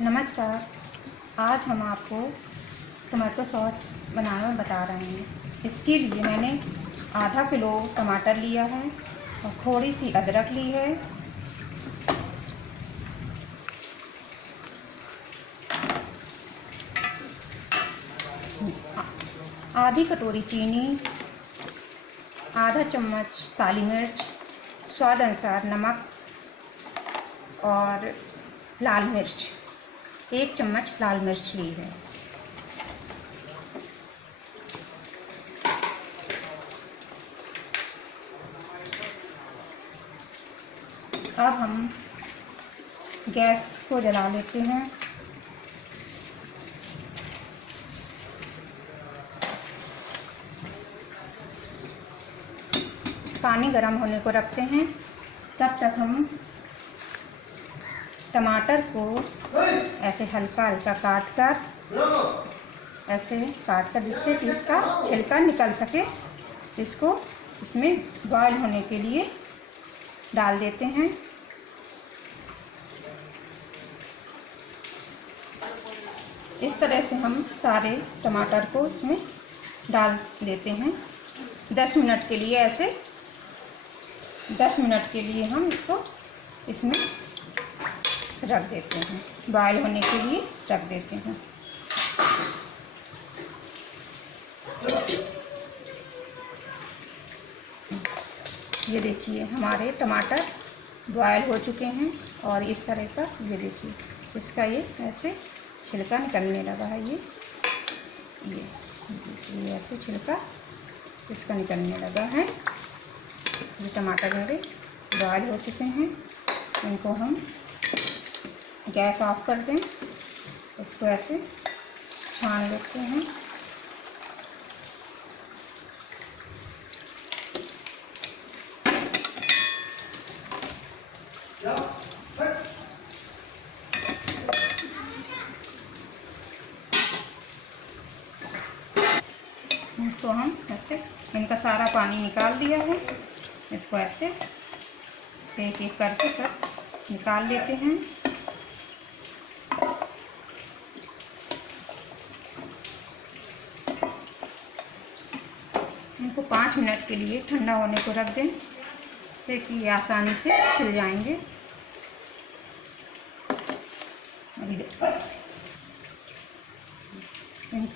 नमस्कार। आज हम आपको टमाटो सॉस बनाना बता रहे हैं। इसके लिए मैंने आधा किलो टमाटर लिया है और थोड़ी सी अदरक ली है, आधी कटोरी चीनी, आधा चम्मच काली मिर्च, स्वाद अनुसार नमक और लाल मिर्च, 1 चम्मच लाल मिर्च ली है। अब हम गैस को जला लेते हैं। पानी गर्म होने को रखते हैं। तब तक हम टमाटर को ऐसे हल्का हल्का ऐसे काट कर जिससे कि इसका छिलका निकल सके, इसको इसमें बॉयल होने के लिए डाल देते हैं। इस तरह से हम सारे टमाटर को इसमें डाल देते हैं। 10 मिनट के लिए ऐसे 10 मिनट के लिए हम इसको इसमें रख देते हैं, बॉयल होने के लिए रख देते हैं। ये देखिए हमारे टमाटर बॉयल हो चुके हैं और इस तरह का ये देखिए इसका ये ऐसे छिलका निकलने लगा है। ये ऐसे छिलका इसका निकलने लगा है। ये टमाटर मेरे बॉयल हो चुके हैं। इनको हम गैस ऑफ कर दें, इसको ऐसे छान लेते हैं। तो हम ऐसे इनका सारा पानी निकाल दिया है। इसको ऐसे एक एक करके सब निकाल लेते हैं। इनको 5 मिनट के लिए ठंडा होने को रख दें, जिससे कि ये आसानी से छिल जाएंगे।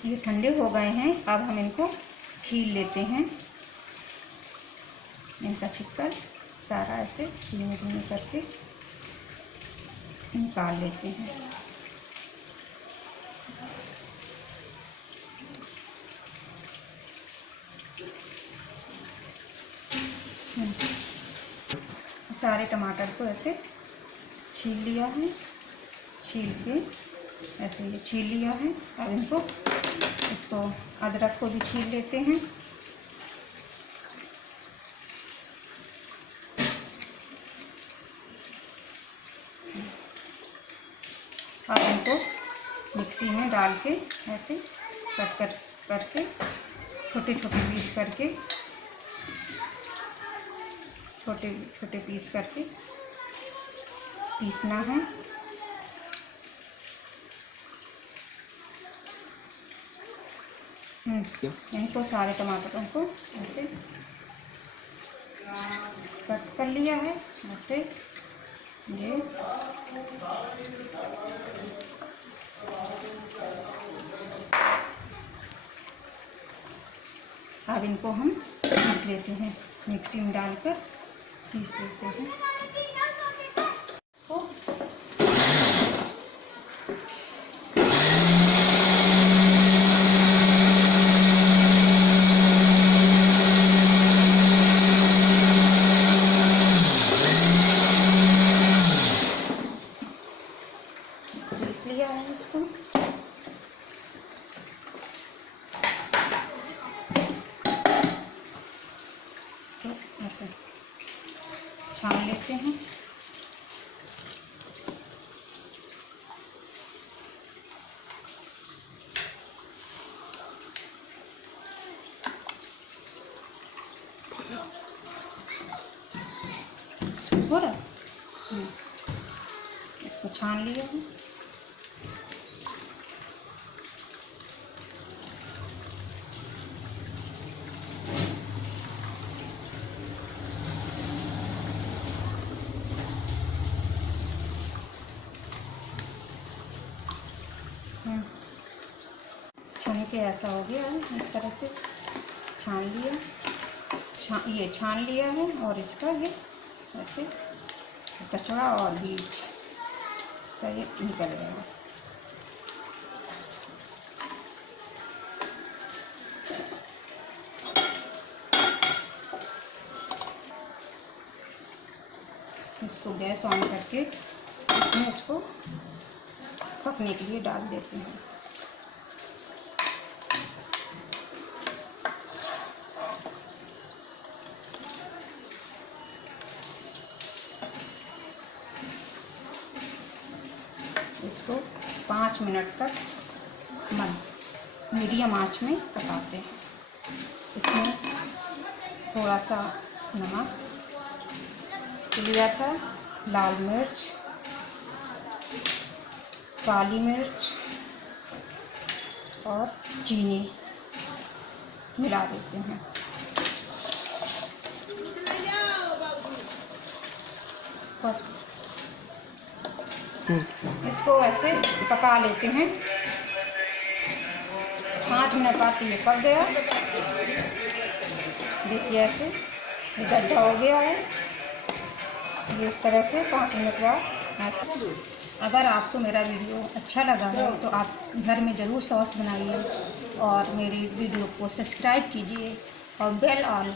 ये ठंडे हो गए हैं। अब हम इनको छील लेते हैं। इनका छिक्कर सारा ऐसे धीमे धीमे करके निकाल लेते हैं। सारे टमाटर को ऐसे छील लिया है, छील के ऐसे ये छील लिया है। अब इसको अदरक को भी छील लेते हैं। अब इनको मिक्सी में डाल के ऐसे कट करके छोटे छोटे पीस करके छोटे पीस करके पीसना है। इनको सारे टमाटरों को ऐसे कट कर लिया है। ऐसे ये अब इनको हम पीस लेते हैं, मिक्सी में डालकर पीस लेते हैं। पीस लिया है इसको। ऐसे छान लेते हैं। हो रहा है, इसको छान लिया है। छान के ऐसा हो गया है, इस तरह से छान लिया, ये छान लिया है और इसका ये ऐसे कचड़ा और बीज इसका ये निकल गया। इसको गैस ऑन करके इसमें इसको पकने के लिए डाल देते हैं। इसको 5 मिनट तक मीडियम आंच में पकाते हैं। इसमें थोड़ा सा नमक लिया था, लाल मिर्च, काली मिर्च और चीनी मिला देते हैं। बस इसको ऐसे पका लेते हैं। 5 मिनट बाद ये पक गया, देखिए ऐसे ये गड्ढा हो गया है। ये इस तरह से 5 मिनट बाद ऐसे। अगर आपको मेरा वीडियो अच्छा लगा है तो आप घर में ज़रूर सॉस बनाइए और मेरी वीडियो को सब्सक्राइब कीजिए और बेल ऑन